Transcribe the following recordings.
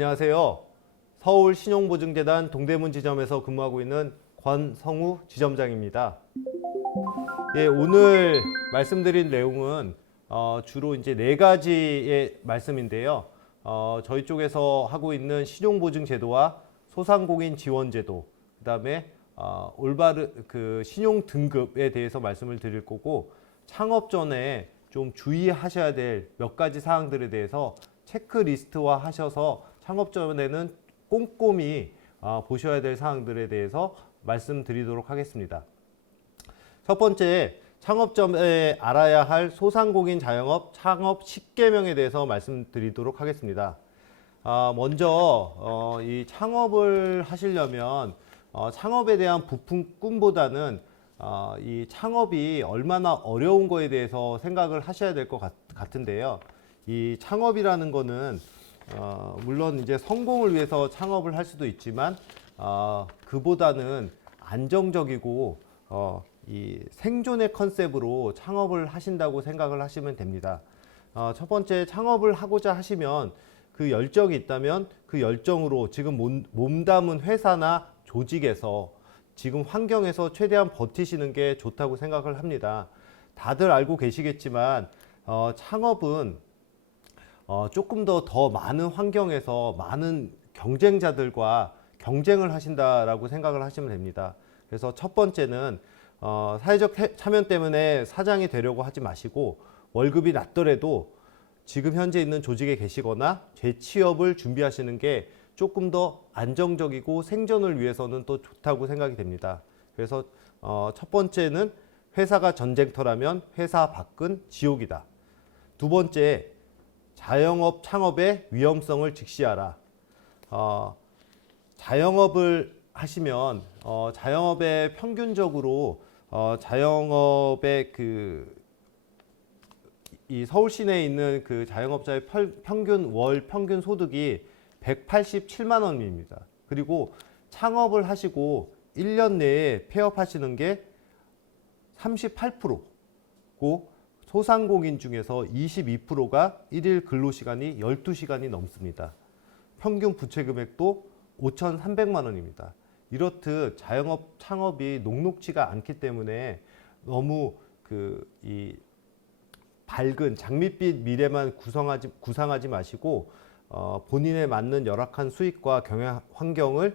안녕하세요. 서울신용보증재단 동대문 지점에서 근무하고 있는 권성우 지점장입니다. 예, 오늘 말씀드릴 내용은 주로 이제 4가지의 말씀인데요. 저희 쪽에서 하고 있는 신용보증제도와 소상공인 지원제도, 그다음에 올바른 신용 등급에 대해서 말씀을 드릴 거고, 창업 전에 좀 주의하셔야 될 몇 가지 사항들에 대해서 체크리스트화 하셔서 창업 전에는 꼼꼼히 보셔야 될 사항들에 대해서 말씀드리도록 하겠습니다. 첫 번째, 창업 전에 알아야 할 소상공인 자영업 창업 10계명에 대해서 말씀드리도록 하겠습니다. 먼저 이 창업을 하시려면 창업에 대한 부푼 꿈보다는 이 창업이 얼마나 어려운 거에 대해서 생각을 하셔야 될 것 같은데요. 이 창업이라는 거는 물론 이제 성공을 위해서 창업을 할 수도 있지만 그보다는 안정적이고 이 생존의 컨셉으로 창업을 하신다고 생각을 하시면 됩니다. 첫 번째, 창업을 하고자 하시면 그 열정이 있다면 그 열정으로 지금 몸담은 회사나 조직에서 지금 환경에서 최대한 버티시는 게 좋다고 생각을 합니다. 다들 알고 계시겠지만 창업은 조금 더 많은 환경에서 많은 경쟁자들과 경쟁을 하신다라고 생각을 하시면 됩니다. 그래서 첫 번째는 사회적 참여 때문에 사장이 되려고 하지 마시고, 월급이 낮더라도 지금 현재 있는 조직에 계시거나 재취업을 준비하시는 게 조금 더 안정적이고 생존을 위해서는 또 좋다고 생각이 됩니다. 그래서 첫 번째는 회사가 전쟁터라면 회사 밖은 지옥이다. 두 번째, 자영업 창업의 위험성을 직시하라. 자영업을 하시면 자영업의 평균적으로 자영업의 이 서울 시내에 있는 그 자영업자의 월 평균 소득이 187만 원입니다. 그리고 창업을 하시고 1년 내에 폐업하시는 게 38%고, 소상공인 중에서 22%가 1일 근로시간이 12시간이 넘습니다. 평균 부채 금액도 5,300만 원입니다. 이렇듯 자영업 창업이 녹록지가 않기 때문에 너무 이 밝은 장밋빛 미래만 구상하지 마시고 본인에 맞는 열악한 수익과 경영 환경을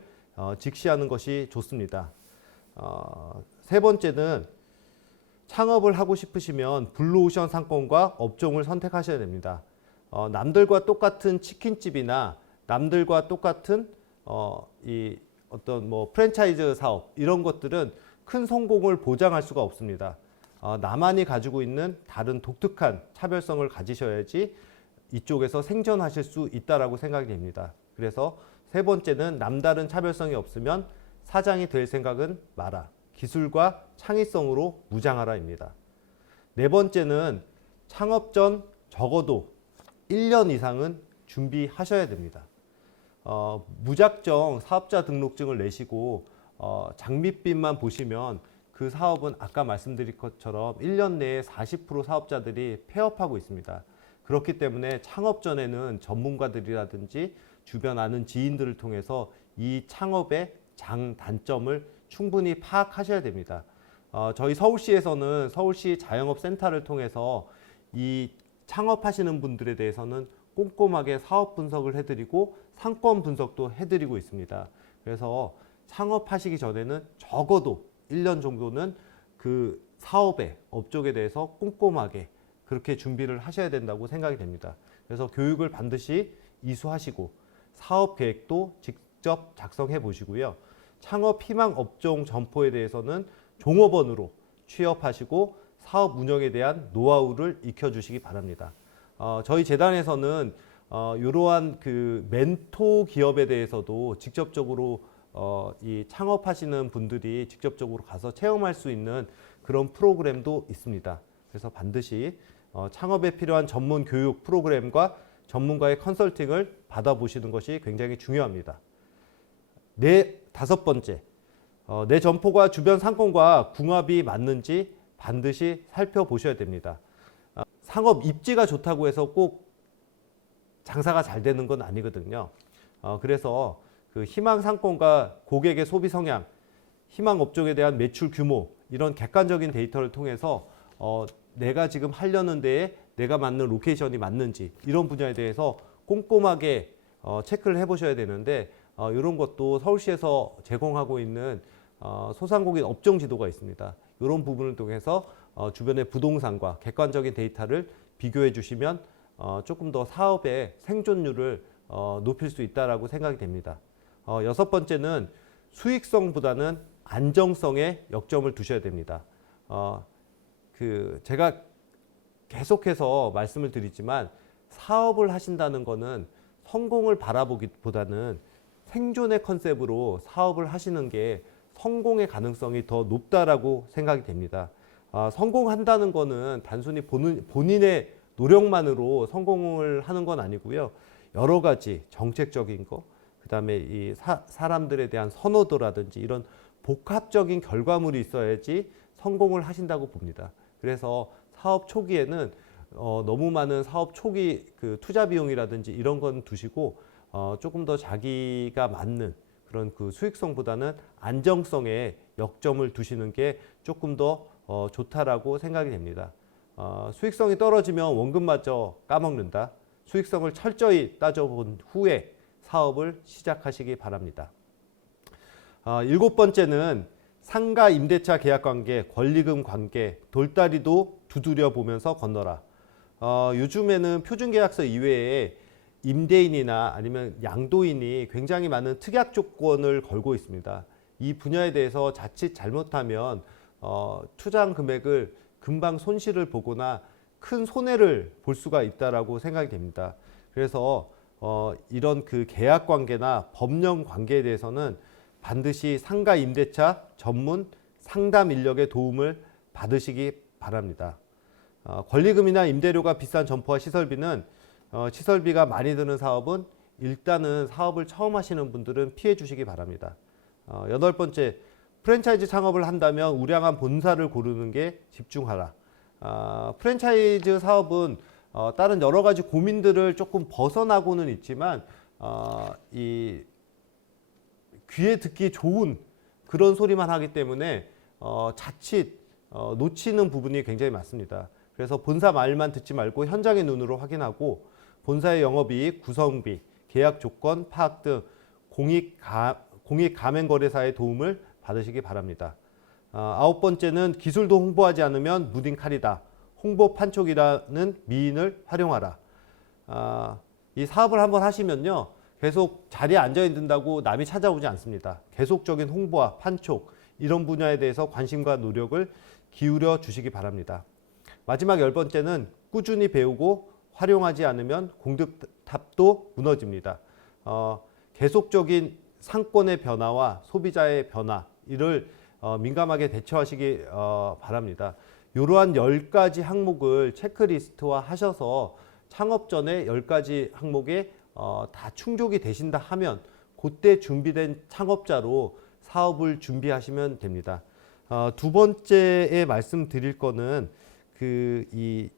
직시하는 것이 좋습니다. 세 번째는 창업을 하고 싶으시면 블루오션 상권과 업종을 선택하셔야 됩니다. 남들과 똑같은 치킨집이나 남들과 똑같은 이 어떤 프랜차이즈 사업, 이런 것들은 큰 성공을 보장할 수가 없습니다. 나만이 가지고 있는 다른 독특한 차별성을 가지셔야지 이쪽에서 생존하실 수 있다라고 생각이 됩니다. 그래서 세 번째는 남다른 차별성이 없으면 사장이 될 생각은 마라. 기술과 창의성으로 무장하라입니다. 네 번째는 창업 전 적어도 1년 이상은 준비하셔야 됩니다. 무작정 사업자 등록증을 내시고 장밋빛만 보시면 그 사업은 아까 말씀드린 것처럼 1년 내에 40% 사업자들이 폐업하고 있습니다. 그렇기 때문에 창업 전에는 전문가들이라든지 주변 아는 지인들을 통해서 이 창업의 장단점을 충분히 파악하셔야 됩니다. 저희 서울시에서는 서울시 자영업센터를 통해서 이 창업하시는 분들에 대해서는 꼼꼼하게 사업 분석을 해드리고 상권 분석도 해드리고 있습니다. 그래서 창업하시기 전에는 적어도 1년 정도는 그 사업의 업종에 대해서 꼼꼼하게 그렇게 준비를 하셔야 된다고 생각이 됩니다. 그래서 교육을 반드시 이수하시고 사업 계획도 직접 작성해 보시고요. 창업 희망 업종 점포에 대해서는 종업원으로 취업하시고 사업 운영에 대한 노하우를 익혀주시기 바랍니다. 저희 재단에서는 이러한 멘토 기업에 대해서도 직접적으로 이 창업하시는 분들이 직접적으로 가서 체험할 수 있는 그런 프로그램도 있습니다. 그래서 반드시 창업에 필요한 전문 교육 프로그램과 전문가의 컨설팅을 받아보시는 것이 굉장히 중요합니다. 다섯 번째, 내 점포가 주변 상권과 궁합이 맞는지 반드시 살펴보셔야 됩니다. 상업 입지가 좋다고 해서 꼭 장사가 잘 되는 건 아니거든요. 그래서 그 희망 상권과 고객의 소비 성향, 희망 업종에 대한 매출 규모 이런 객관적인 데이터를 통해서 내가 지금 하려는 데에 내가 맞는 로케이션이 맞는지 이런 분야에 대해서 꼼꼼하게 체크를 해보셔야 되는데 이런 것도 서울시에서 제공하고 있는 소상공인 업종 지도가 있습니다. 이런 부분을 통해서 주변의 부동산과 객관적인 데이터를 비교해 주시면 조금 더 사업의 생존율을 높일 수 있다라고 생각이 됩니다. 여섯 번째는 수익성보다는 안정성에 역점을 두셔야 됩니다. 제가 계속해서 말씀을 드리지만 사업을 하신다는 것은 성공을 바라보기보다는 생존의 컨셉으로 사업을 하시는 게 성공의 가능성이 더 높다라고 생각이 됩니다. 성공한다는 것은 단순히 본인의 노력만으로 성공을 하는 건 아니고요. 여러 가지 정책적인 거, 그다음에 이 사람들에 대한 선호도라든지 이런 복합적인 결과물이 있어야지 성공을 하신다고 봅니다. 그래서 사업 초기에는 너무 많은 사업 초기 그 투자 비용이라든지 이런 건 두시고 조금 더 자기가 맞는 그런 그 수익성보다는 안정성에 역점을 두시는 게 조금 더 좋다라고 생각이 됩니다. 수익성이 떨어지면 원금마저 까먹는다. 수익성을 철저히 따져본 후에 사업을 시작하시기 바랍니다. 일곱 번째는 상가 임대차 계약 관계, 권리금 관계, 돌다리도 두드려 보면서 건너라. 요즘에는 표준계약서 이외에 임대인이나 아니면 양도인이 굉장히 많은 특약 조건을 걸고 있습니다. 이 분야에 대해서 자칫 잘못하면 투자한 금액을 금방 손실을 보거나 큰 손해를 볼 수가 있다라고 생각이 됩니다. 그래서 이런 그 계약 관계나 법령 관계에 대해서는 반드시 상가 임대차 전문 상담 인력의 도움을 받으시기 바랍니다. 권리금이나 임대료가 비싼 점포와 시설비는 시설비가 많이 드는 사업은 일단은 사업을 처음 하시는 분들은 피해 주시기 바랍니다. 여덟 번째, 프랜차이즈 창업을 한다면 우량한 본사를 고르는 게 집중하라. 프랜차이즈 사업은 다른 여러 가지 고민들을 조금 벗어나고는 있지만 이 귀에 듣기 좋은 그런 소리만 하기 때문에 자칫 놓치는 부분이 굉장히 많습니다. 그래서 본사 말만 듣지 말고 현장의 눈으로 확인하고 본사의 영업이익, 구성비, 계약 조건 파악 등 공익 가맹 거래사의 도움을 받으시기 바랍니다. 아홉 번째는 기술도 홍보하지 않으면 무딘 칼이다. 홍보 판촉이라는 미인을 활용하라. 이 사업을 한번 하시면요. 계속 자리에 앉아 있는다고 남이 찾아오지 않습니다. 계속적인 홍보와 판촉 이런 분야에 대해서 관심과 노력을 기울여 주시기 바랍니다. 마지막 열 번째는 꾸준히 배우고 활용하지 않으면 공급탑도 무너집니다. 계속적인 상권의 변화와 소비자의 변화 이를 민감하게 대처하시기 바랍니다. 이러한 10가지 항목을 체크리스트화 하셔서 창업 전에 10가지 항목에 다 충족이 되신다 하면 그때 준비된 창업자로 사업을 준비하시면 됩니다. 두 번째에 말씀드릴 거는 이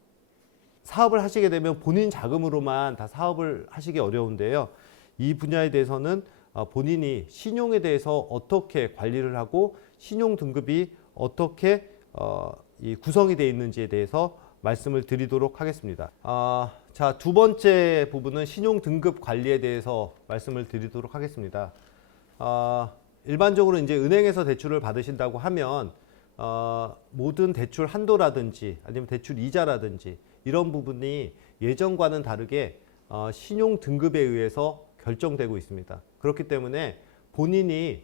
사업을 하시게 되면 본인 자금으로만 다 사업을 하시기 어려운데요. 이 분야에 대해서는 본인이 신용에 대해서 어떻게 관리를 하고 신용 등급이 어떻게 구성이 되어 있는지에 대해서 말씀을 드리도록 하겠습니다. 자, 두 번째 부분은 신용 등급 관리에 대해서 말씀을 드리도록 하겠습니다. 일반적으로 이제 은행에서 대출을 받으신다고 하면 모든 대출 한도라든지 아니면 대출 이자라든지 이런 부분이 예전과는 다르게 신용 등급에 의해서 결정되고 있습니다. 그렇기 때문에 본인이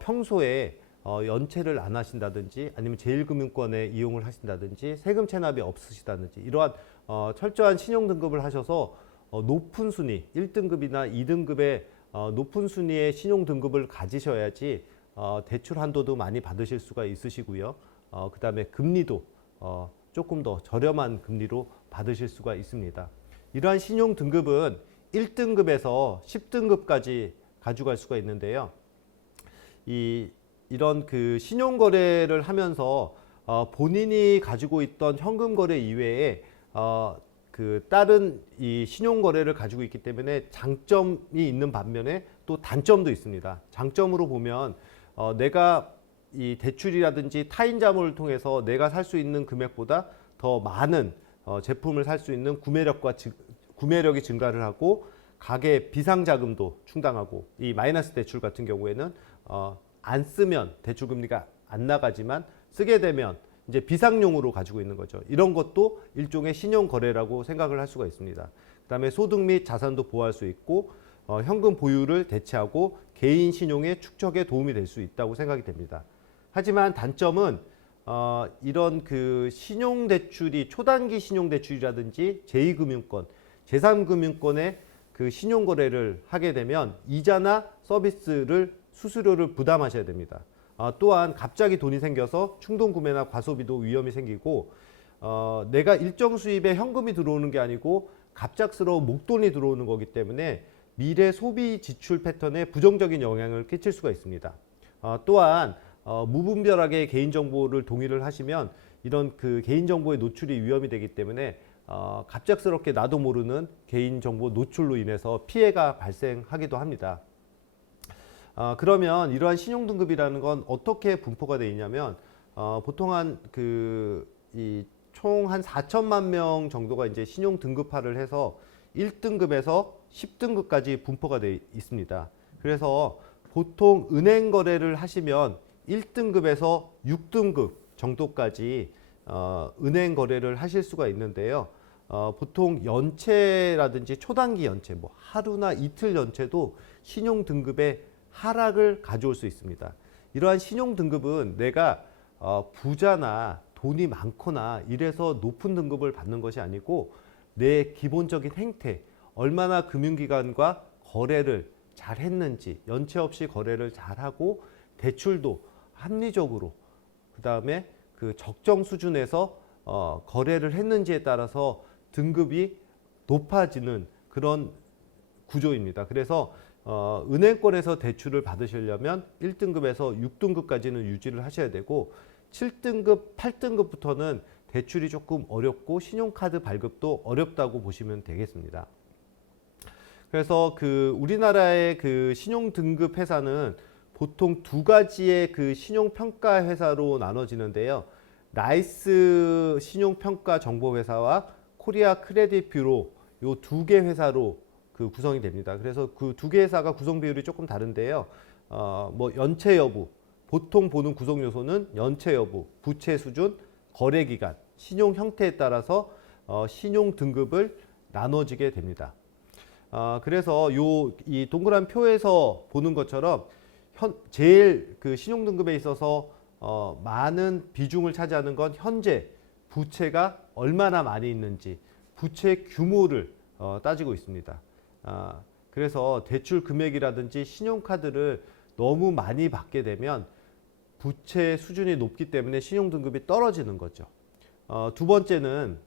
평소에 연체를 안 하신다든지 아니면 제일금융권에 이용을 하신다든지 세금 체납이 없으시다든지 이러한 철저한 신용 등급을 하셔서 높은 순위 1등급이나 2등급의 높은 순위의 신용 등급을 가지셔야지 대출 한도도 많이 받으실 수가 있으시고요. 그 다음에 금리도 조금 더 저렴한 금리로 받으실 수가 있습니다. 이러한 신용 등급은 1등급에서 10등급까지 가져갈 수가 있는데요. 이런 그 신용 거래를 하면서 본인이 가지고 있던 현금 거래 이외에 그 다른 이 신용 거래를 가지고 있기 때문에 장점이 있는 반면에 또 단점도 있습니다. 장점으로 보면 내가 이 대출이라든지 타인 자문을 통해서 내가 살 수 있는 금액보다 더 많은 제품을 살 수 있는 구매력이 증가를 하고 가계 비상 자금도 충당하고, 이 마이너스 대출 같은 경우에는 안 쓰면 대출 금리가 안 나가지만 쓰게 되면 이제 비상용으로 가지고 있는 거죠. 이런 것도 일종의 신용 거래라고 생각을 할 수가 있습니다. 그다음에 소득 및 자산도 보호할 수 있고 현금 보유를 대체하고 개인 신용의 축적에 도움이 될 수 있다고 생각이 됩니다. 하지만 단점은 이런 그 신용대출이 초단기 신용대출이라든지 제2금융권, 제3금융권의 그 신용거래를 하게 되면 이자나 서비스를 수수료를 부담하셔야 됩니다. 또한 갑자기 돈이 생겨서 충동구매나 과소비도 위험이 생기고 내가 일정 수입에 현금이 들어오는 게 아니고 갑작스러운 목돈이 들어오는 거기 때문에 미래 소비 지출 패턴에 부정적인 영향을 끼칠 수가 있습니다. 또한 무분별하게 개인정보를 동의를 하시면 이런 그 개인정보의 노출이 위험이 되기 때문에 갑작스럽게 나도 모르는 개인정보 노출로 인해서 피해가 발생하기도 합니다. 그러면 이러한 신용등급이라는 건 어떻게 분포가 되어 있냐면 보통 총 한 4천만 명 정도가 이제 신용등급화를 해서 1등급에서 10등급까지 분포가 되어 있습니다. 그래서 보통 은행 거래를 하시면 1등급에서 6등급 정도까지 은행 거래를 하실 수가 있는데요. 보통 연체라든지 초단기 연체, 뭐 하루나 이틀 연체도 신용 등급의 하락을 가져올 수 있습니다. 이러한 신용 등급은 내가 부자나 돈이 많거나 이래서 높은 등급을 받는 것이 아니고 내 기본적인 행태, 얼마나 금융기관과 거래를 잘 했는지, 연체 없이 거래를 잘하고 대출도 합리적으로, 그 다음에 그 적정 수준에서 거래를 했는지에 따라서 등급이 높아지는 그런 구조입니다. 그래서 은행권에서 대출을 받으시려면 1등급에서 6등급까지는 유지를 하셔야 되고 7등급, 8등급부터는 대출이 조금 어렵고 신용카드 발급도 어렵다고 보시면 되겠습니다. 그래서 그 우리나라의 그 신용등급 회사는 보통 두 가지의 그 신용평가 회사로 나눠지는데요. 나이스 신용평가 정보회사와 코리아 크레딧 뷰로 요 두 개 회사로 그 구성이 됩니다. 그래서 그 두 개 회사가 구성 비율이 조금 다른데요. 뭐 연체 여부, 보통 보는 구성 요소는 연체 여부, 부채 수준, 거래 기간, 신용 형태에 따라서 신용 등급을 나눠지게 됩니다. 그래서 이 동그란 표에서 보는 것처럼 제일 그 신용 등급에 있어서 많은 비중을 차지하는 건 현재 부채가 얼마나 많이 있는지, 부채 규모를 따지고 있습니다. 그래서 대출 금액이라든지 신용카드를 너무 많이 받게 되면 부채 수준이 높기 때문에 신용등급이 떨어지는 거죠. 두 번째는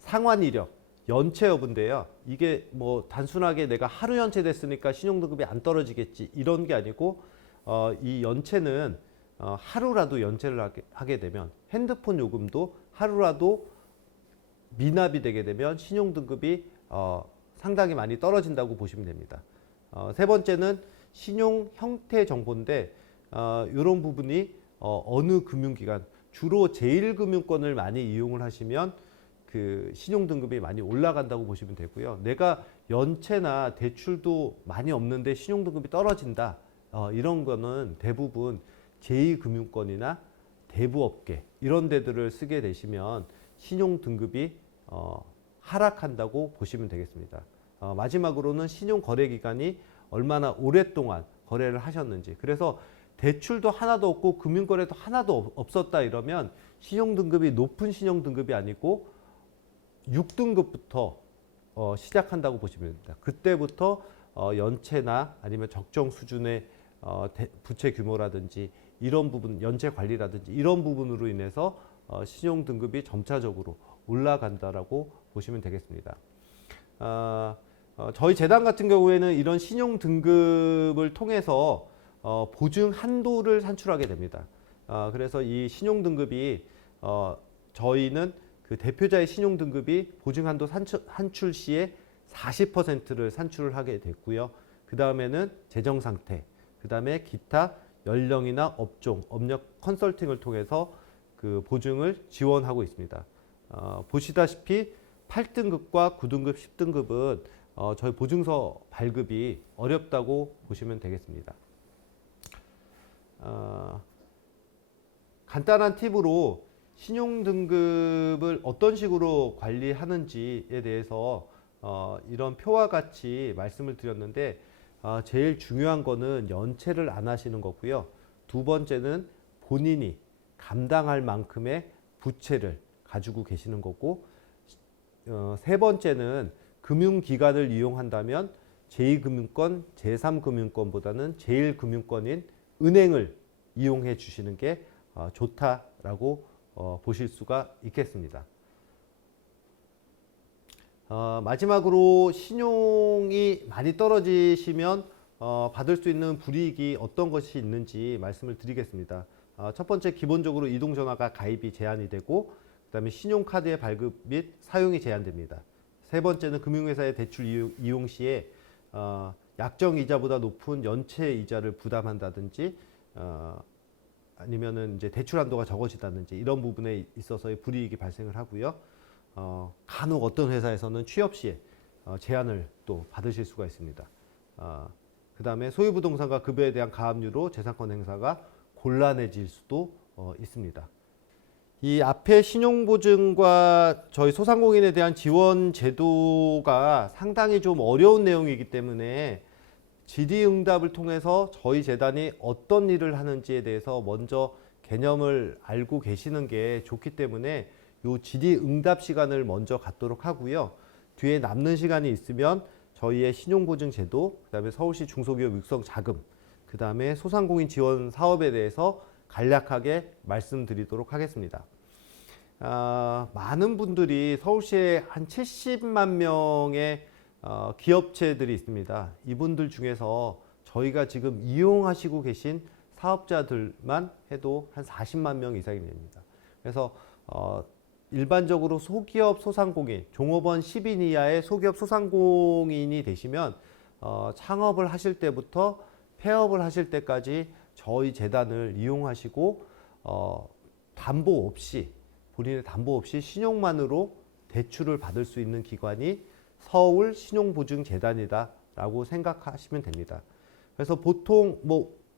상환이력, 연체 여부인데요. 이게 뭐 단순하게 내가 하루 연체됐으니까 신용등급이 안 떨어지겠지 이런 게 아니고 이 연체는 하루라도 연체를 하게 되면 핸드폰 요금도 하루라도 미납이 되게 되면 신용등급이 상당히 많이 떨어진다고 보시면 됩니다. 세 번째는 신용 형태 정보인데 이런 부분이 어느 금융기관, 주로 제1금융권을 많이 이용을 하시면 그 신용등급이 많이 올라간다고 보시면 되고요. 내가 연체나 대출도 많이 없는데 신용등급이 떨어진다. 이런 거는 대부분 제2금융권이나 대부업계 이런 데들을 쓰게 되시면 신용등급이 하락한다고 보시면 되겠습니다. 마지막으로는 신용거래기간이 얼마나 오랫동안 거래를 하셨는지, 그래서 대출도 하나도 없고 금융거래도 하나도 없었다 이러면 신용등급이 높은 신용등급이 아니고 6등급부터 시작한다고 보시면 됩니다. 그때부터 연체나 아니면 적정 수준의 부채 규모라든지 이런 부분, 연체 관리라든지 이런 부분으로 인해서 신용등급이 점차적으로 올라간다라고 보시면 되겠습니다. 저희 재단 같은 경우에는 이런 신용등급을 통해서 보증 한도를 산출하게 됩니다. 그래서 이 신용등급이 저희는 그 대표자의 신용 등급이 보증한도 산출 시에 40%를 산출을 하게 됐고요. 그 다음에는 재정 상태, 그 다음에 기타 연령이나 업종, 업력 컨설팅을 통해서 그 보증을 지원하고 있습니다. 보시다시피 8등급과 9등급, 10등급은 저희 보증서 발급이 어렵다고 보시면 되겠습니다. 간단한 팁으로 신용 등급을 어떤 식으로 관리하는지에 대해서 이런 표와 같이 말씀을 드렸는데, 제일 중요한 거는 연체를 안 하시는 거고요. 두 번째는 본인이 감당할 만큼의 부채를 가지고 계시는 거고, 세 번째는 금융기관을 이용한다면 제2금융권, 제3금융권보다는 제1금융권인 은행을 이용해 주시는 게 좋다라고 보실 수가 있겠습니다. 마지막으로 신용이 많이 떨어지시면 받을 수 있는 불이익이 어떤 것이 있는지 말씀을 드리겠습니다. 첫 번째, 기본적으로 이동전화가 가입이 제한이 되고, 그 다음에 신용카드의 발급 및 사용이 제한됩니다. 세 번째는 금융회사의 대출 이용 시에 약정 이자보다 높은 연체 이자를 부담한다든지, 아니면은 이제 대출 한도가 적어지다든지 이런 부분에 있어서의 불이익이 발생을 하고요. 간혹 어떤 회사에서는 취업 시에 제한을 또 받으실 수가 있습니다. 그 다음에 소유부동산과 급여에 대한 가압류로 재산권 행사가 곤란해질 수도 있습니다. 이 앞에 신용보증과 저희 소상공인에 대한 지원 제도가 상당히 좀 어려운 내용이기 때문에 질의응답을 통해서 저희 재단이 어떤 일을 하는지에 대해서 먼저 개념을 알고 계시는 게 좋기 때문에 요 질의응답 시간을 먼저 갖도록 하고요. 뒤에 남는 시간이 있으면 저희의 신용보증 제도, 그 다음에 서울시 중소기업 육성 자금, 그 다음에 소상공인 지원 사업에 대해서 간략하게 말씀드리도록 하겠습니다. 많은 분들이 서울시에 한 70만 명의 기업체들이 있습니다. 이분들 중에서 저희가 지금 이용하시고 계신 사업자들만 해도 한 40만 명 이상이 됩니다. 그래서 일반적으로 소기업 소상공인, 종업원 10인 이하의 소기업 소상공인이 되시면 창업을 하실 때부터 폐업을 하실 때까지 저희 재단을 이용하시고 담보 없이, 본인의 담보 없이 신용만으로 대출을 받을 수 있는 기관이 서울 신용보증재단이다라고 생각하시면 됩니다. 그래서 보통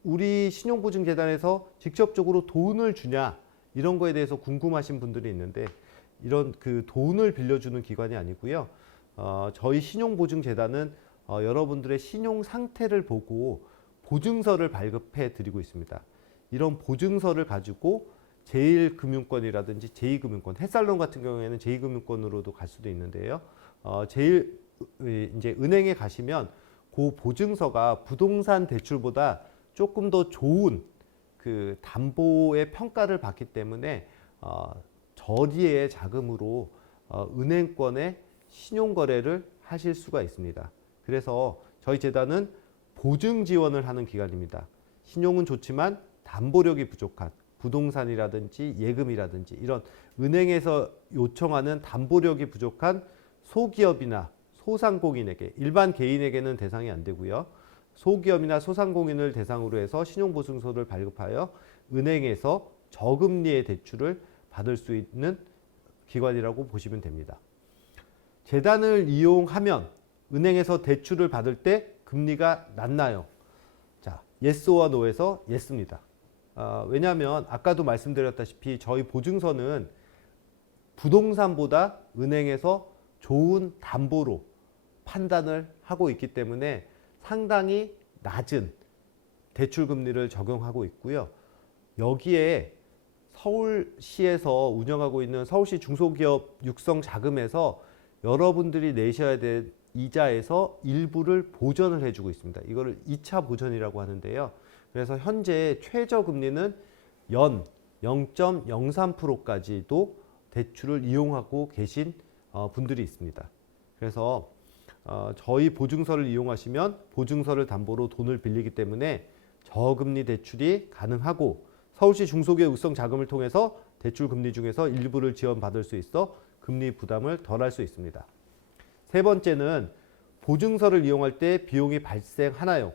우리 신용보증재단에서 직접적으로 돈을 주냐 이런 거에 대해서 궁금하신 분들이 있는데, 이런 그 돈을 빌려주는 기관이 아니고요. 저희 신용보증재단은 여러분들의 신용 상태를 보고 보증서를 발급해 드리고 있습니다. 이런 보증서를 가지고 제1금융권이라든지 제2금융권, 햇살론 같은 경우에는 제2금융권으로도 갈 수도 있는데요. 이제 은행에 가시면 그 보증서가 부동산 대출보다 조금 더 좋은 그 담보의 평가를 받기 때문에 저리의 자금으로 은행권의 신용거래를 하실 수가 있습니다. 그래서 저희 재단은 보증 지원을 하는 기관입니다. 신용은 좋지만 담보력이 부족한 부동산이라든지 예금이라든지 이런 은행에서 요청하는 담보력이 부족한 소기업이나 소상공인에게, 일반 개인에게는 대상이 안 되고요. 소기업이나 소상공인을 대상으로 해서 신용보증서를 발급하여 은행에서 저금리의 대출을 받을 수 있는 기관이라고 보시면 됩니다. 재단을 이용하면 은행에서 대출을 받을 때 금리가 낮나요? 자, 예스와 노에서 예스입니다. 왜냐하면 아까도 말씀드렸다시피 저희 보증서는 부동산보다 은행에서 좋은 담보로 판단을 하고 있기 때문에 상당히 낮은 대출 금리를 적용하고 있고요. 여기에 서울시에서 운영하고 있는 서울시 중소기업 육성 자금에서 여러분들이 내셔야 될 이자에서 일부를 보전을 해주고 있습니다. 이거를 2차 보전이라고 하는데요. 그래서 현재 최저 금리는 연 0.03%까지도 대출을 이용하고 계신 분들이 있습니다. 그래서 저희 보증서를 이용하시면 보증서를 담보로 돈을 빌리기 때문에 저금리 대출이 가능하고 서울시 중소기업 육성 자금을 통해서 대출 금리 중에서 일부를 지원받을 수 있어 금리 부담을 덜할 수 있습니다. 세 번째는 보증서를 이용할 때 비용이 발생하나요?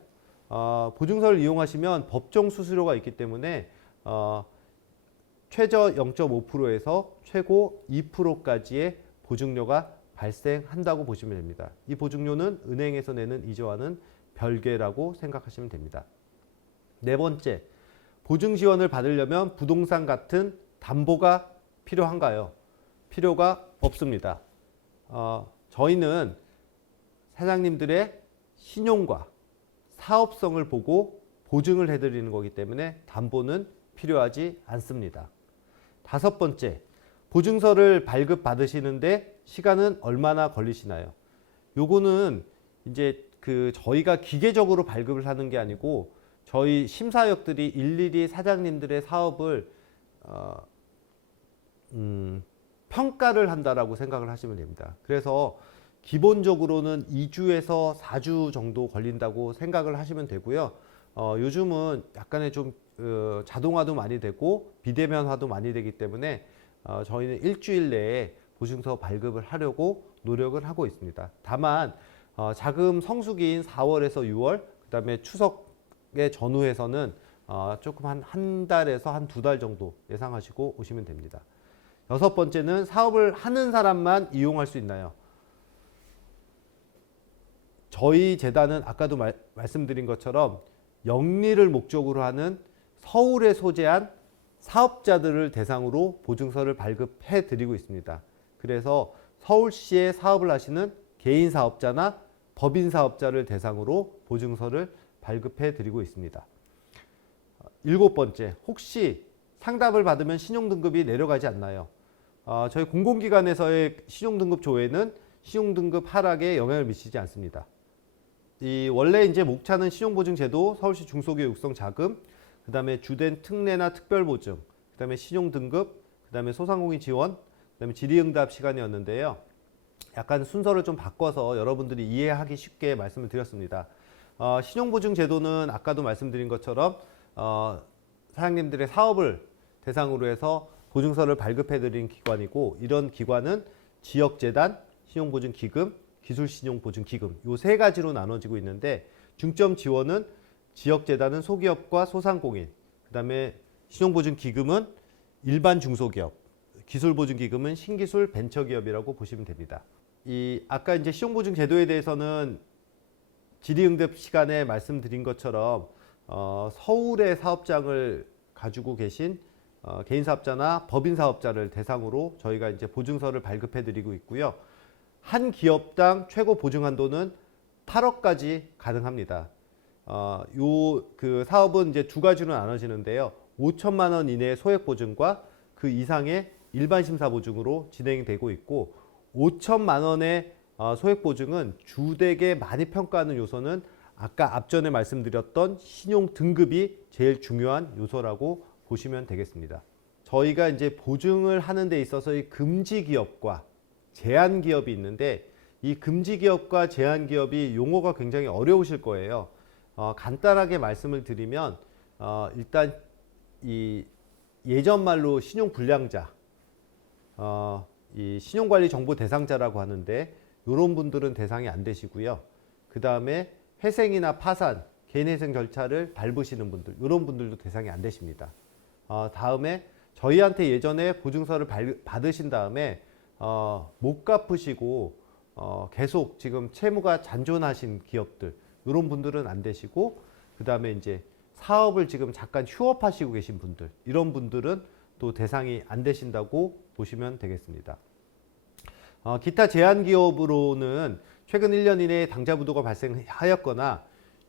보증서를 이용하시면 법정 수수료가 있기 때문에 최저 0.5%에서 최고 2%까지의 보증료가 발생한다고 보시면 됩니다. 이 보증료는 은행에서 내는 이자와는 별개라고 생각하시면 됩니다. 네 번째, 보증 지원을 받으려면 부동산 같은 담보가 필요한가요? 필요가 없습니다. 저희는 사장님들의 신용과 사업성을 보고 보증을 해드리는 거기 때문에 담보는 필요하지 않습니다. 다섯 번째, 보증서를 발급받으시는데 시간은 얼마나 걸리시나요? 요거는 이제 저희가 기계적으로 발급을 하는 게 아니고 저희 심사역들이 일일이 사장님들의 사업을 평가를 한다라고 생각을 하시면 됩니다. 그래서 기본적으로는 2주에서 4주 정도 걸린다고 생각을 하시면 되고요. 요즘은 약간의 좀 자동화도 많이 되고 비대면화도 많이 되기 때문에 저희는 일주일 내에 보증서 발급을 하려고 노력을 하고 있습니다. 다만 자금 성수기인 4월에서 6월, 그 다음에 추석에 전후에서는 조금 한 달에서 한 2달 정도 예상하시고 오시면 됩니다. 여섯 번째는 사업을 하는 사람만 이용할 수 있나요? 저희 재단은 아까도 말씀드린 것처럼 영리를 목적으로 하는 서울에 소재한 사업자들을 대상으로 보증서를 발급해 드리고 있습니다. 그래서 서울시에 사업을 하시는 개인 사업자나 법인 사업자를 대상으로 보증서를 발급해 드리고 있습니다. 일곱 번째, 혹시 상담을 받으면 신용등급이 내려가지 않나요? 저희 공공기관에서의 신용등급 조회는 신용등급 하락에 영향을 미치지 않습니다. 원래 이제 목차는 신용보증제도, 서울시 중소기업 육성 자금, 그 다음에 주된 특례나 특별보증, 그 다음에 신용등급, 그 다음에 소상공인 지원, 그 다음에 질의응답 시간이었는데요. 약간 순서를 좀 바꿔서 여러분들이 이해하기 쉽게 말씀을 드렸습니다. 신용보증제도는 아까도 말씀드린 것처럼 사장님들의 사업을 대상으로 해서 보증서를 발급해드린 기관이고, 이런 기관은 지역재단, 신용보증기금, 기술신용보증기금 요 세 가지로 나눠지고 있는데, 중점 지원은 지역재단은 소기업과 소상공인, 그 다음에 신용보증기금은 일반 중소기업, 기술보증기금은 신기술 벤처기업이라고 보시면 됩니다. 아까 이제 신용보증제도에 대해서는 질의응답 시간에 말씀드린 것처럼 서울의 사업장을 가지고 계신 개인 사업자나 법인 사업자를 대상으로 저희가 이제 보증서를 발급해 드리고 있고요. 한 기업당 최고 보증 한도는 8억까지 가능합니다. 그 사업은 이제 두 가지로 나눠지는데요. 5천만 원 이내의 소액 보증과 그 이상의 일반 심사 보증으로 진행되고 있고, 5천만 원의 소액 보증은 주택에 많이 평가하는 요소는 아까 앞전에 말씀드렸던 신용 등급이 제일 중요한 요소라고 보시면 되겠습니다. 저희가 이제 보증을 하는 데 있어서 금지 기업과 제한 기업이 있는데, 이 금지 기업과 제한 기업이 용어가 굉장히 어려우실 거예요. 간단하게 말씀을 드리면 일단 이 예전 말로 신용 불량자, 이 신용관리 정보 대상자라고 하는데, 이런 분들은 대상이 안 되시고요. 그 다음에 회생이나 파산, 개인회생 절차를 밟으시는 분들, 이런 분들도 대상이 안 되십니다. 다음에 저희한테 예전에 보증서를 받으신 다음에 못 갚으시고 계속 지금 채무가 잔존하신 기업들, 이런 분들은 안 되시고, 그 다음에 이제 사업을 지금 잠깐 휴업하시고 계신 분들, 이런 분들은 또 대상이 안 되신다고 보시면 되겠습니다. 기타 제한 기업으로는 최근 1년 이내에 당좌 부도가 발생하였거나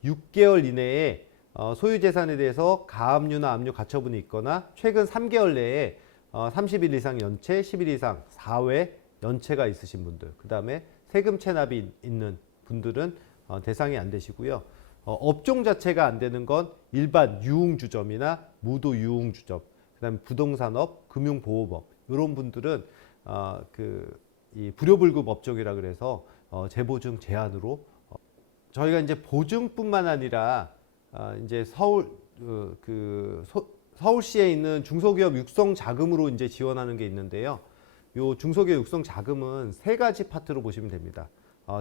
6개월 이내에 소유 재산에 대해서 가압류나 압류 가처분이 있거나 최근 3개월 내에 30일 이상 연체, 10일 이상 4회 연체가 있으신 분들, 그 다음에 세금 체납이 있는 분들은 대상이 안 되시고요. 업종 자체가 안 되는 건 일반 유흥주점이나 무도 유흥주점, 그 다음에 부동산업, 금융보호업, 이런 분들은 이 불효불급 업종이라 그래서 재보증 제한으로 저희가 이제 보증뿐만 아니라 이제 서울 서울시에 있는 중소기업 육성 자금으로 이제 지원하는 게 있는데요. 요 중소기업 육성 자금은 세 가지 파트로 보시면 됩니다.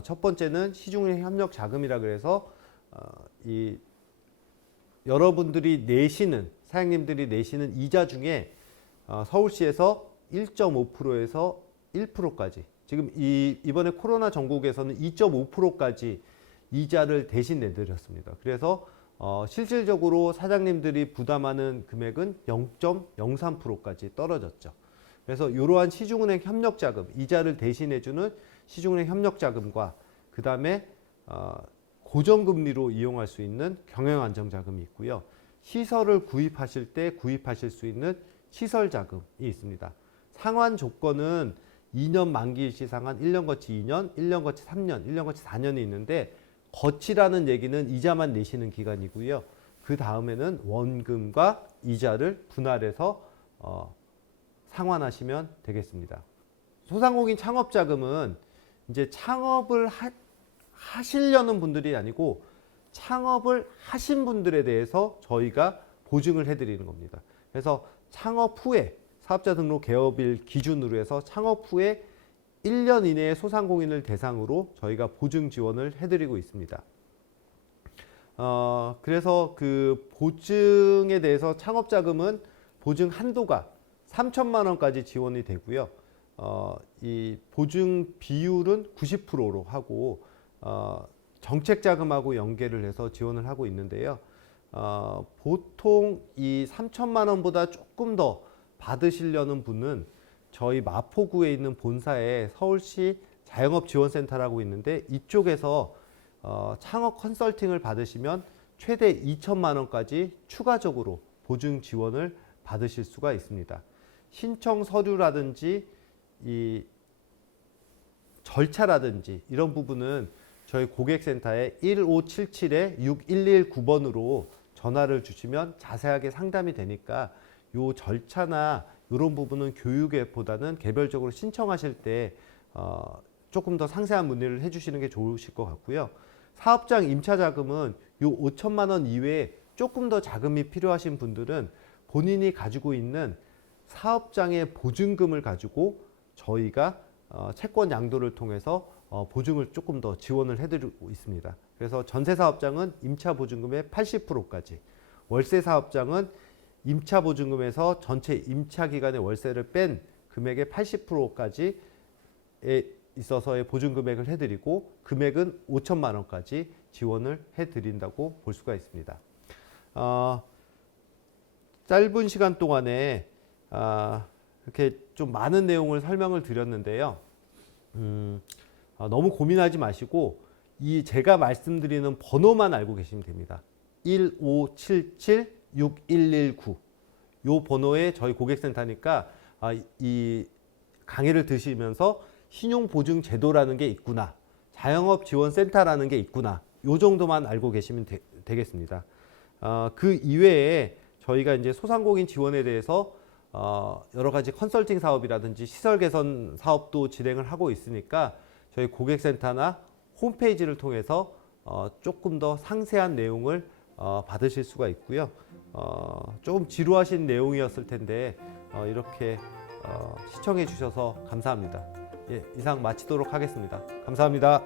첫 번째는 시중은행 협력 자금이라 그래서 이 여러분들이 내시는 사장님들이 내시는 이자 중에 서울시에서 1.5%에서 1%까지 지금 이번에 코로나 전국에서는 2.5%까지 이자를 대신 내드렸습니다. 그래서 실질적으로 사장님들이 부담하는 금액은 0.03%까지 떨어졌죠. 그래서 이러한 시중은행 협력자금, 이자를 대신해주는 시중은행 협력자금과 그 다음에 고정금리로 이용할 수 있는 경영안정자금이 있고요. 시설을 구입하실 때 구입하실 수 있는 시설자금이 있습니다. 상환 조건은 2년 만기 시 상환, 1년 거치 2년, 1년 거치 3년, 1년 거치 4년이 있는데 거치라는 얘기는 이자만 내시는 기간이고요. 그 다음에는 원금과 이자를 분할해서 상환하시면 되겠습니다. 소상공인 창업자금은 이제 창업을 하시려는 분들이 아니고 창업을 하신 분들에 대해서 저희가 보증을 해드리는 겁니다. 그래서 창업 후에 사업자 등록 개업일 기준으로 해서 창업 후에 1년 이내에 소상공인을 대상으로 저희가 보증 지원을 해드리고 있습니다. 그래서 그 보증에 대해서 창업자금은 보증 한도가 3천만 원까지 지원이 되고요. 이 보증 비율은 90%로 하고 정책자금하고 연계를 해서 지원을 하고 있는데요. 보통 이 3천만 원보다 조금 더 받으시려는 분은 저희 마포구에 있는 본사에 서울시 자영업지원센터라고 있는데 이쪽에서 창업 컨설팅을 받으시면 최대 2천만 원까지 추가적으로 보증 지원을 받으실 수가 있습니다. 신청 서류라든지 이 절차라든지 이런 부분은 저희 고객센터에 1577-6119번으로 전화를 주시면 자세하게 상담이 되니까 요 절차나 이런 부분은 교육보다는 개별적으로 신청하실 때 조금 더 상세한 문의를 해주시는 게 좋으실 것 같고요. 사업장 임차자금은 요 5천만 원 이외에 조금 더 자금이 필요하신 분들은 본인이 가지고 있는 사업장의 보증금을 가지고 저희가 채권 양도를 통해서 보증을 조금 더 지원을 해드리고 있습니다. 그래서 전세 사업장은 임차 보증금의 80%까지, 월세 사업장은 임차 보증금에서 전체 임차 기간의 월세를 뺀 금액의 80%까지에 있어서의 보증 금액을 해드리고 금액은 5천만 원까지 지원을 해드린다고 볼 수가 있습니다. 짧은 시간 동안에 이렇게 좀 많은 내용을 설명을 드렸는데요. 너무 고민하지 마시고 이 제가 말씀드리는 번호만 알고 계시면 됩니다. 1577-6119 요 번호에 저희 고객센터니까 이 강의를 들으시면서 신용보증제도라는 게 있구나, 자영업지원센터라는 게 있구나, 요 정도만 알고 계시면 되겠습니다. 그 이외에 저희가 이제 소상공인 지원에 대해서 여러 가지 컨설팅 사업이라든지 시설 개선 사업도 진행을 하고 있으니까 저희 고객센터나 홈페이지를 통해서 조금 더 상세한 내용을 받으실 수가 있고요. 조금 지루하신 내용이었을 텐데 이렇게 시청해 주셔서 감사합니다. 예, 이상 마치도록 하겠습니다. 감사합니다.